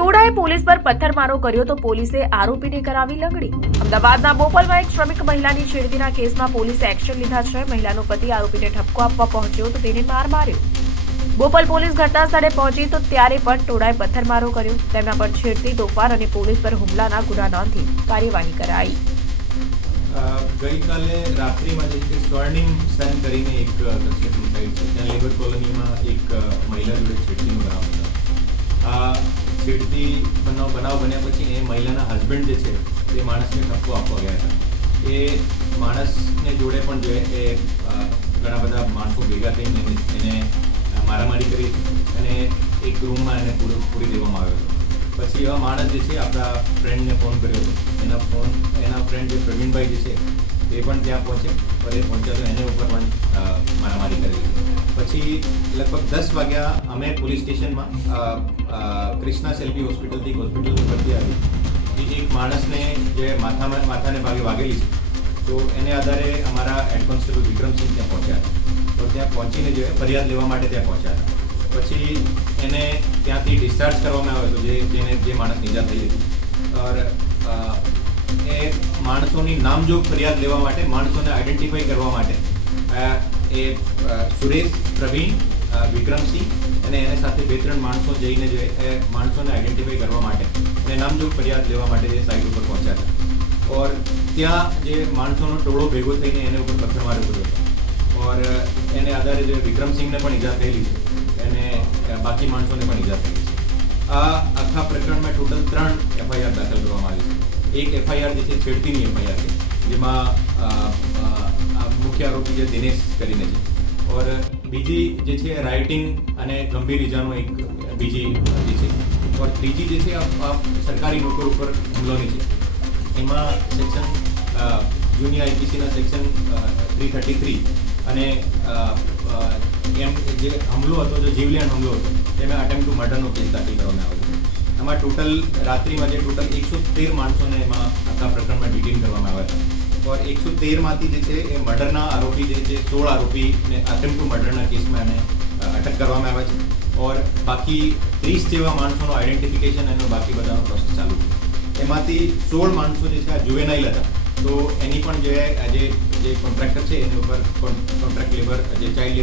ટોળાએ police પર પથ્થરમારો કર્યો તો પોલીસે આરોપીને કરાવી લંગડી. અમદાવાદના બોપલમાં એક શ્રમિક મહિલાની છેડતીના કેસમાં પોલીસે એક્શન લીધા છે. મહિલાનો પતિ આરોપીને ઠપકો આપવા પહોંચ્યો તો તેને માર માર્યો. બોપલ પોલીસ ઘટના સ્થળે પહોંચી તો ત્યારે પણ ટોળાએ પથ્થરમારો કર્યો. તેમના પર છેડતી, તોફાન અને પોલીસ પર હુમલાના ગુના નોંધી કાર્યવાહી કરાઈ. ગઈકાલે રાત્રિમાં જે સ્વર્ણિમ સન કરીને એક કન્સ્ટ્રક્શન સાઇટ છે ત્યાં લેબર કોલોનીમાં એક મહિલા જોડે છેડતીનો બનાવ હતો. આ છેડતી બનાવ બન્યા પછી એ મહિલાના હસબન્ડ જે છે એ માણસને ઠપકો આપવા ગયા હતા. એ માણસને જોડે પણ જે એ ઘણા બધા માણસો ભેગા થઈને એને મારામારી કરી અને એક રૂમમાં એને પૂરી દેવામાં આવ્યો હતો. પછી એવા માણસ જે છે આપણા ફ્રેન્ડને ફોન કર્યો હતો. એના ફ્રેન્ડ જે પ્રવીણભાઈ જે છે એ પણ ત્યાં પહોંચે, પણ એ પહોંચ્યા તો એને ઉપર પણ મારામારી કરેલી. પછી લગભગ 10 વાગ્યા અમે પોલીસ સ્ટેશનમાં ક્રિષ્ના સેલ્ફી હોસ્પિટલની ભરતી આવી. એક માણસને જે માથાને ભાગે વાગેલી છે, તો એને આધારે અમારા હેડ કોન્સ્ટેબલ વિક્રમસિંહ ત્યાં પહોંચ્યા હતા. તો ત્યાં પહોંચીને જે ફરિયાદ લેવા માટે ત્યાં પહોંચ્યા હતા. પછી એને ત્યાંથી ડિસ્ચાર્જ કરવામાં આવ્યો હતો જે માણસની ઈજા થઈ હતી. એ માણસોની નામજોગ ફરિયાદ લેવા માટે, માણસોને આઈડેન્ટિફાઈ કરવા માટે એ સુરેશ, પ્રવીણ, વિક્રમસિંહ અને એને સાથે 2-3 માણસો જઈને જે એ માણસોને આઈડેન્ટિફાઈ કરવા માટે અને નામજોગ ફરિયાદ લેવા માટે એ સાઇટ ઉપર પહોંચ્યા હતા. ઓર ત્યાં જે માણસોનો ટોળો ભેગો થઈને એને ઉપર પથ્થરમારો કર્યો હતો. ઓર એને આધારે જે વિક્રમસિંહને પણ ઈજા થયેલી છે અને બાકી માણસોને પણ ઈજા થયેલી છે. આ આખા પ્રકરણમાં ટોટલ 3 એફઆઈઆર દાખલ કરવામાં આવી છે. એક એફઆઈઆર જે છે છેડતીની એફઆઈઆર છે, જેમાં મુખ્ય આરોપી જે દિનેશ કરીને છે. ઓર બીજી જે છે રાઇટિંગ અને ગંભીર ઇજાનો એક બીજી જે છે. ઓર ત્રીજી જે છે આ સરકારી નોકર ઉપર હુમલોની છે. એમાં સેક્શન જૂની આઈપીસીના સેક્શન 333 અને એમ જે હુમલો હતો, જે જીવલેણ હુમલો હતો, તેમાં અટેમ્પ્ટ ટુ મર્ડરનો કેસ દાખલ કરવામાં આવ્યો છે. એમાં ટોટલ રાત્રિમાં જે ટોટલ 113 માણસોને એમાં આખા પ્રકરણમાં ડિટેન કરવામાં આવ્યા હતા. ઓર 113માંથી જે છે એ મર્ડરના આરોપી જે છે 16 આરોપીને અટેમ્પ્ટ ટુ મર્ડરના કેસમાં એને અટક કરવામાં આવ્યા છે. ઓર બાકી 30 જેવા માણસોનું આઈડેન્ટિફિકેશન એનો બાકી બધાનો પ્રોસેસ ચાલુ છે. એમાંથી 16 માણસો જે છે આ જુવેનાઇલ હતા. તો એની પણ જે કોન્ટ્રાક્ટર છે એની ઉપર કોન્ટ્રાક્ટ લેબર જે ચાઇલ્ડ